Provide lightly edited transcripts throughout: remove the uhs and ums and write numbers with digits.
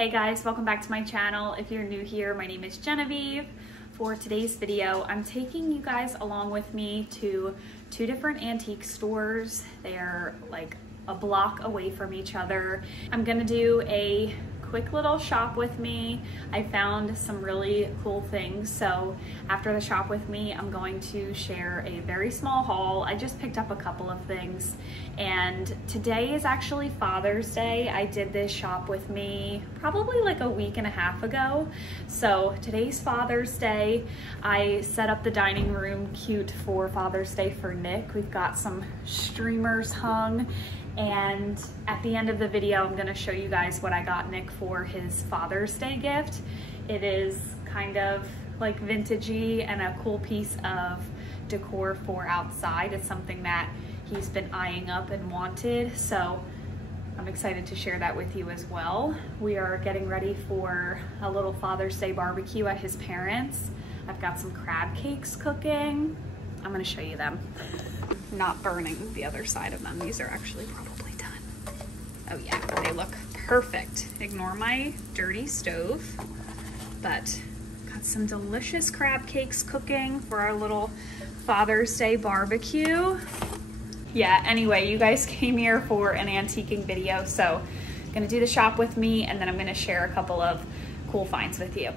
Hey guys, welcome back to my channel. If you're new here, my name is Genevieve. For today's video, I'm taking you guys along with me to two different antique stores. They're like a block away from each other. I'm gonna do a quick little shop with me. I found some really cool things, so after the shop with me, I'm going to share a very small haul. I just picked up a couple of things, and today is actually Father's Day. I did this shop with me probably like a week and a half ago. So today's Father's Day. I set up the dining room cute for Father's Day for Nick. We've got some streamers hung, and at the end of the video, I'm gonna show you guys what I got Nick for his Father's Day gift. It is kind of like vintagey and a cool piece of decor for outside. It's something that he's been eyeing up and wanted, so I'm excited to share that with you as well. We are getting ready for a little Father's Day barbecue at his parents'. I've got some crab cakes cooking. I'm gonna show you them. Not burning the other side of them. These are actually probably done. Oh yeah, they look perfect. Ignore my dirty stove, but got some delicious crab cakes cooking for our little Father's Day barbecue. Yeah, anyway, you guys came here for an antiquing video, so I'm gonna do the shop with me, and then I'm gonna share a couple of cool finds with you.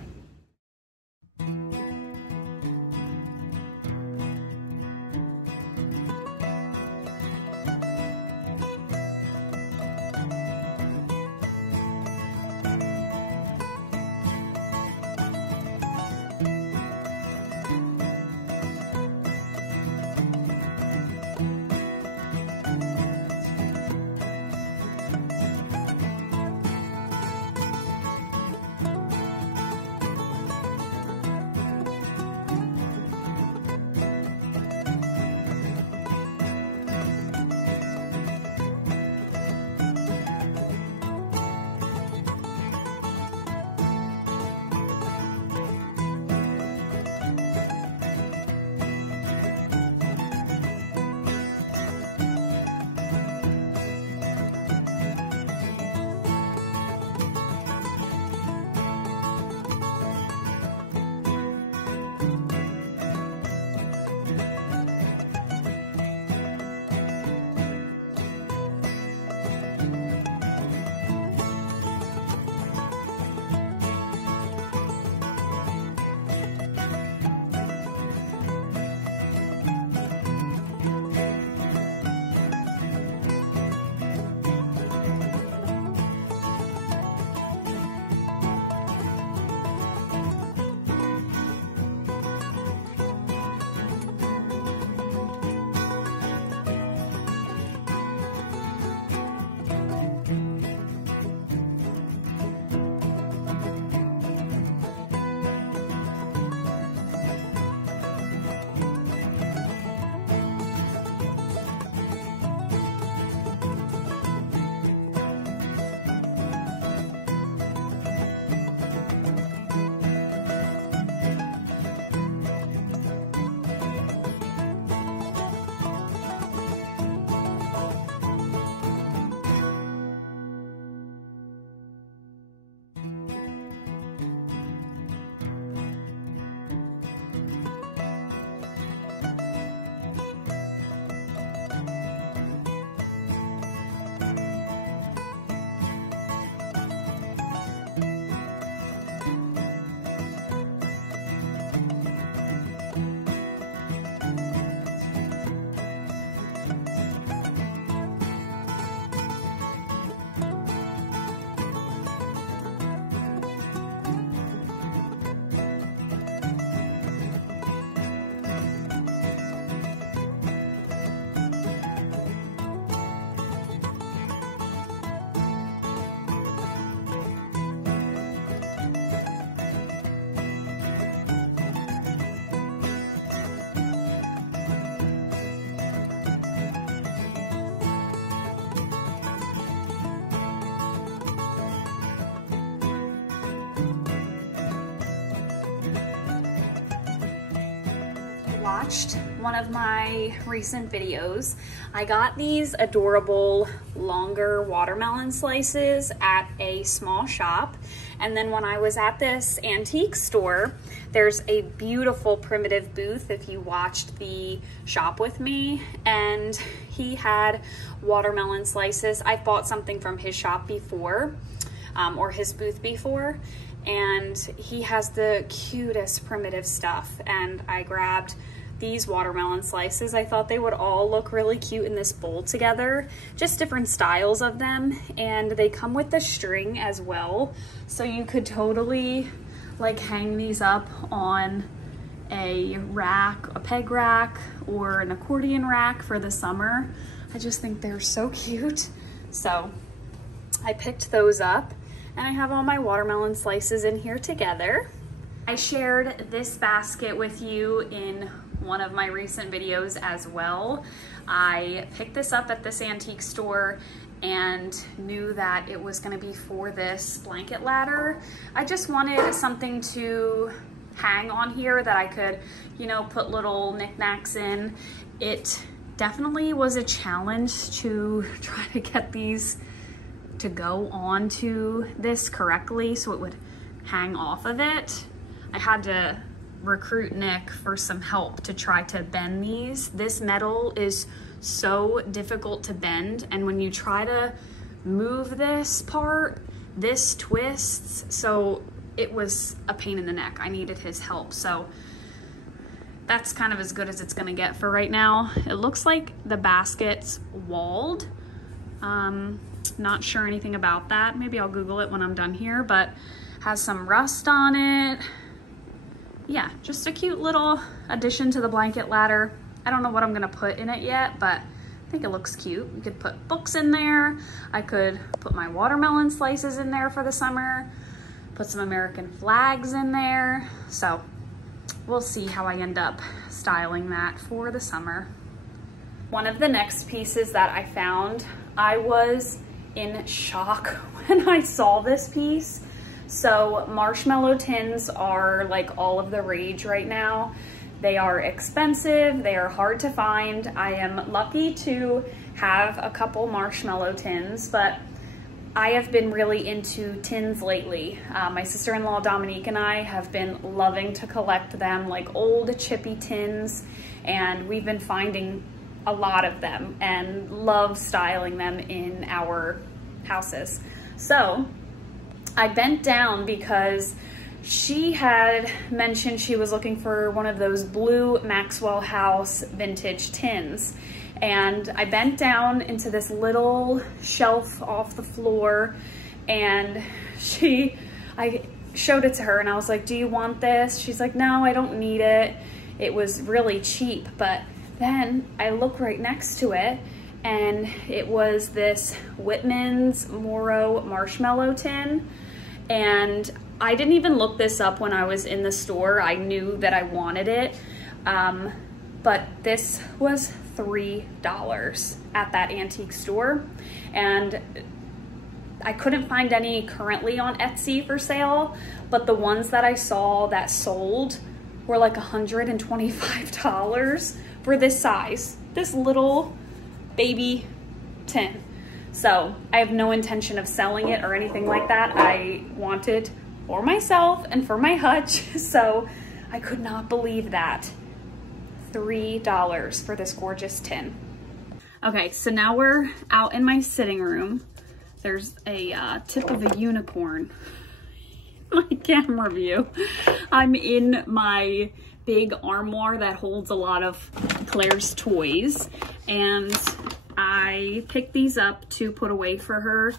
watched one of my recent videos, I got these adorable longer watermelon slices at a small shop. And then when I was at this antique store, there's a beautiful primitive booth if you watched the shop with me, and he had watermelon slices. I've bought something from his shop before, or his booth before, and he has the cutest primitive stuff, and I grabbed these watermelon slices. I thought they would all look really cute in this bowl together, just different styles of them, and they come with the string as well, so you could totally like hang these up on a rack, a peg rack, or an accordion rack for the summer. I just think they're so cute. So I picked those up, and I have all my watermelon slices in here together. I shared this basket with you in one of my recent videos as well. I picked this up at this antique store and knew that it was gonna be for this blanket ladder. I just wanted something to hang on here that I could, you know, put little knickknacks in. It definitely was a challenge to try to get these to go onto this correctly so it would hang off of it. I had to recruit Nick for some help to try to bend these. This metal is so difficult to bend, and when you try to move this part, this twists, so it was a pain in the neck. I needed his help, so that's kind of as good as it's gonna get for right now. It looks like the basket's walled. Not sure anything about that. Maybe I'll Google it when I'm done here, but has some rust on it. Yeah, just a cute little addition to the blanket ladder. I don't know what I'm gonna put in it yet, but I think it looks cute. We could put books in there. I could put my watermelon slices in there for the summer, put some American flags in there. So we'll see how I end up styling that for the summer. One of the next pieces that I found, I was in shock when I saw this piece. So marshmallow tins are like all of the rage right now. They are expensive, they are hard to find. I am lucky to have a couple marshmallow tins, but I have been really into tins lately. My sister-in-law Dominique and I have been loving to collect them, like old chippy tins, and we've been finding a lot of them and love styling them in our houses. So I bent down because she had mentioned she was looking for one of those blue Maxwell House vintage tins. And I bent down into this little shelf off the floor, and I showed it to her and I was like, do you want this? She's like, no, I don't need it. It was really cheap. But then I look right next to it, and it was this Whitman's Moro marshmallow tin. And I didn't even look this up when I was in the store. I knew that I wanted it. But this was $3 at that antique store. And I couldn't find any currently on Etsy for sale, but the ones that I saw that sold were like $125 for this size, this little baby tin. So I have no intention of selling it or anything like that. I want it for myself and for my hutch, so I could not believe that. $3 for this gorgeous tin. Okay, so now we're out in my sitting room. There's a tip of a unicorn. My camera view. I'm in my big armoire that holds a lot of Claire's toys, and I picked these up to put away for her.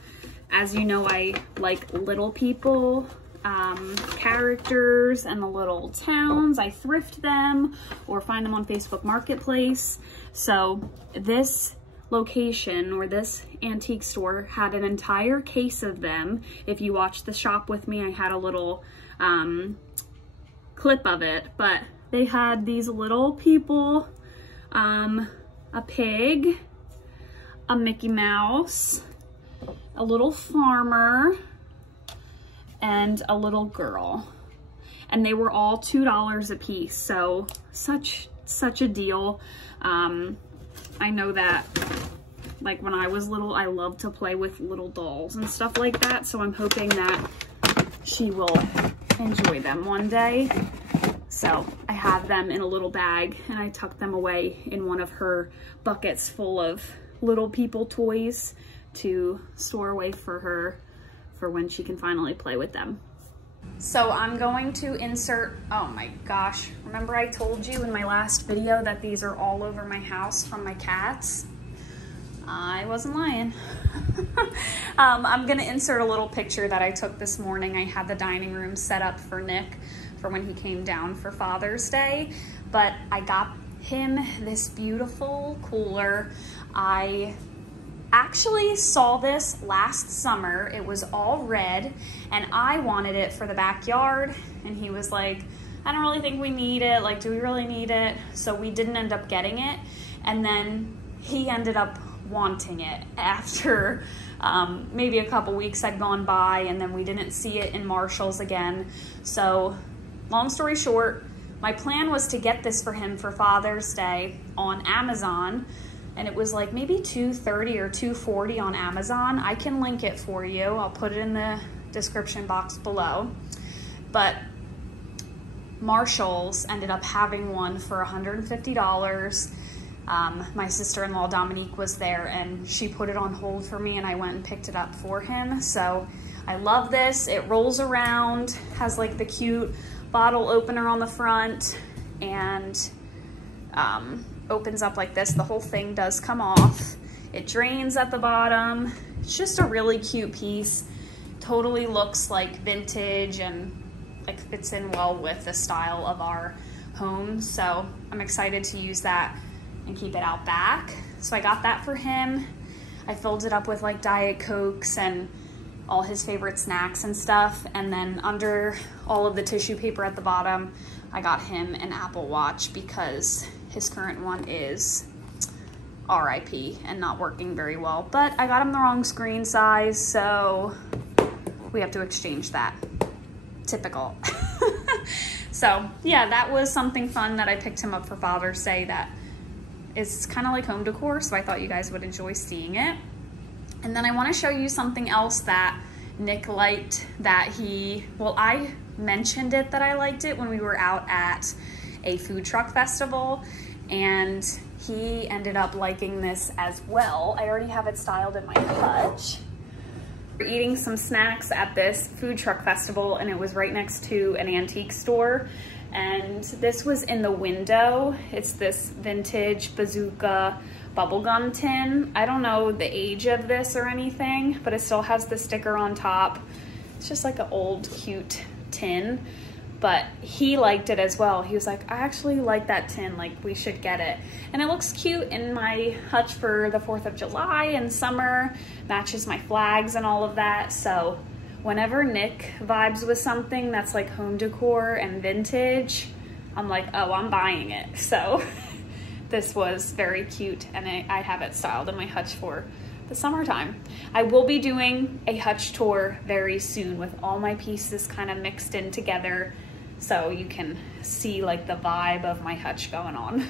As you know, I like little people, characters, and the little towns. I thrift them or find them on Facebook Marketplace. So this location, or this antique store, had an entire case of them. If you watched the shop with me, I had a little clip of it, but they had these little people, a pig, a Mickey Mouse, a little farmer, and a little girl. And they were all $2 a piece. So such such a deal. I know that like when I was little, I loved to play with little dolls and stuff like that. So I'm hoping that she will enjoy them one day. So I have them in a little bag and I tuck them away in one of her buckets full of little people toys to store away for her for when she can finally play with them. So I'm going to insert, oh my gosh, remember I told you in my last video that these are all over my house from my cats? I wasn't lying. I'm gonna insert a little picture that I took this morning. I had the dining room set up for Nick for when he came down for Father's Day, but I got him this beautiful cooler. I actually saw this last summer. It was all red and I wanted it for the backyard and he was like, I don't really think we need it. Like, do we really need it? So we didn't end up getting it. And then he ended up wanting it after maybe a couple weeks had gone by, and then we didn't see it in Marshall's again. So long story short, my plan was to get this for him for Father's Day on Amazon, and it was like maybe $230 or $240 on Amazon. I can link it for you. I'll put it in the description box below. But Marshall's ended up having one for $150. My sister-in-law Dominique was there and she put it on hold for me and I went and picked it up for him. So I love this. It rolls around, has like the cute bottle opener on the front, and opens up like this. The whole thing does come off. It drains at the bottom. It's just a really cute piece. Totally looks like vintage and like fits in well with the style of our home. So I'm excited to use that and keep it out back. So I got that for him. I filled it up with like Diet Cokes and all his favorite snacks and stuff. And then under all of the tissue paper at the bottom, I got him an Apple Watch because his current one is RIP and not working very well. But I got him the wrong screen size, so we have to exchange that. Typical. So yeah, that was something fun that I picked him up for Father's Day that is kind of like home decor, so I thought you guys would enjoy seeing it. And then I want to show you something else that Nick liked that I mentioned it that I liked it when we were out at a food truck festival, and he ended up liking this as well. I already have it styled in my hutch. We're eating some snacks at this food truck festival and it was right next to an antique store. And this was in the window. It's this vintage bazooka bubblegum tin. I don't know the age of this or anything, but it still has the sticker on top. It's just like an old cute tin, but he liked it as well. He was like, I actually like that tin, like we should get it. And it looks cute in my hutch for the 4th of July and summer, matches my flags and all of that. So whenever Nick vibes with something that's like home decor and vintage, I'm like, oh, I'm buying it. So this was very cute and I have it styled in my hutch for the summertime. I will be doing a hutch tour very soon with all my pieces kind of mixed in together so you can see like the vibe of my hutch going on.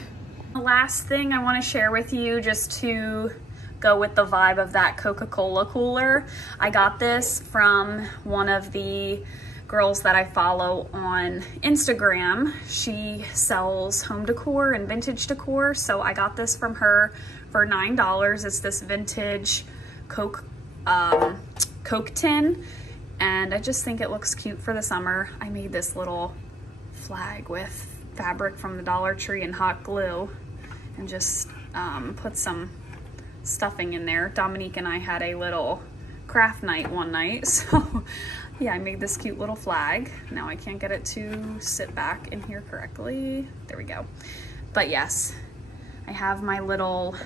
The last thing I want to share with you, just to go with the vibe of that Coca-Cola cooler. I got this from one of the girls that I follow on Instagram. She sells home decor and vintage decor, so I got this from her for $9. It's this vintage Coke tin, and I just think it looks cute for the summer. I made this little flag with fabric from the Dollar Tree and hot glue and just put some stuffing in there. Dominique and I had a little craft night one night, so yeah, I made this cute little flag. Now I can't get it to sit back in here correctly. There we go. But yes, I have my little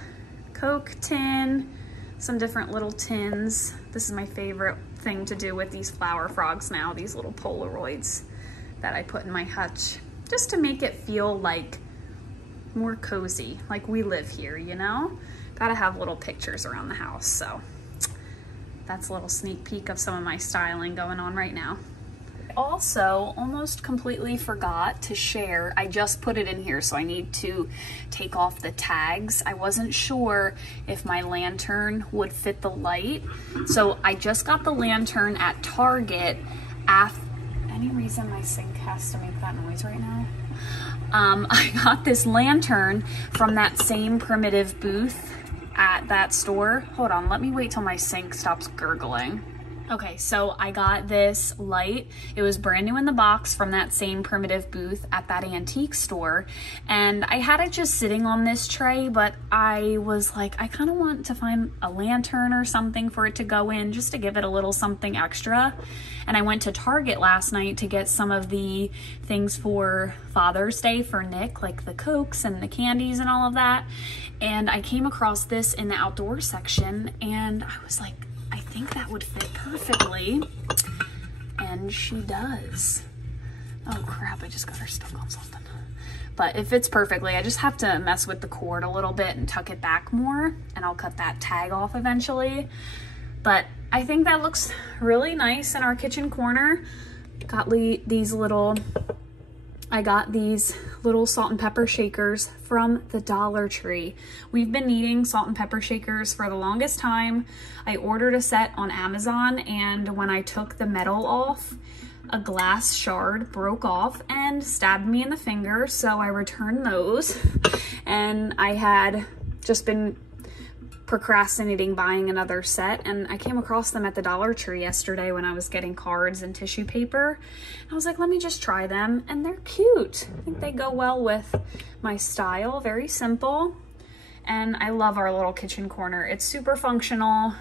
Coke tin, some different little tins. This is my favorite thing to do with these flower frogs now, these little Polaroids that I put in my hutch, just to make it feel like more cozy, like we live here, you know? Gotta have little pictures around the house, so that's a little sneak peek of some of my styling going on right now. also almost completely forgot to share. I just put it in here, so I need to take off the tags. I wasn't sure if my lantern would fit the light. So I just got the lantern at Target. Any reason my sink has to make that noise right now? I got this lantern from that same Primitive booth at that store. Hold on, let me wait till my sink stops gurgling. Okay, so I got this light. It was brand new in the box from that same Primitive booth at that antique store. And I had it just sitting on this tray, but I was like, I kind of want to find a lantern or something for it to go in, just to give it a little something extra. And I went to Target last night to get some of the things for Father's Day for Nick, like the Cokes and the candies and all of that. And I came across this in the outdoor section, and I was like, I think that would fit perfectly, and she does. Oh crap, I just got her stuck on something. But it fits perfectly. I just have to mess with the cord a little bit and tuck it back more, and I'll cut that tag off eventually. But I think that looks really nice in our kitchen corner. I got these little salt and pepper shakers from the Dollar Tree. We've been needing salt and pepper shakers for the longest time. I ordered a set on Amazon, and when I took the metal off, a glass shard broke off and stabbed me in the finger, so I returned those. And I had just been procrastinating buying another set, and I came across them at the Dollar Tree yesterday when I was getting cards and tissue paper. I was like, let me just try them, and they're cute. I think they go well with my style. Very simple, and I love our little kitchen corner. It's super functional,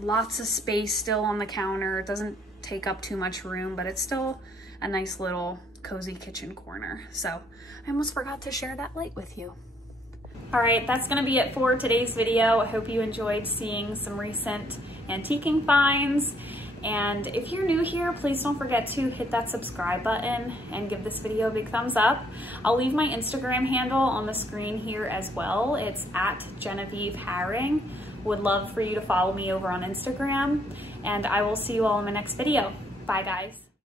lots of space still on the counter. It doesn't take up too much room, but it's still a nice little cozy kitchen corner. So I almost forgot to share that light with you. All right, that's gonna be it for today's video. I hope you enjoyed seeing some recent antiquing finds. And if you're new here, please don't forget to hit that subscribe button and give this video a big thumbs up. I'll leave my Instagram handle on the screen here as well. It's at Genevieve Haring. Would love for you to follow me over on Instagram, and I will see you all in my next video. Bye guys.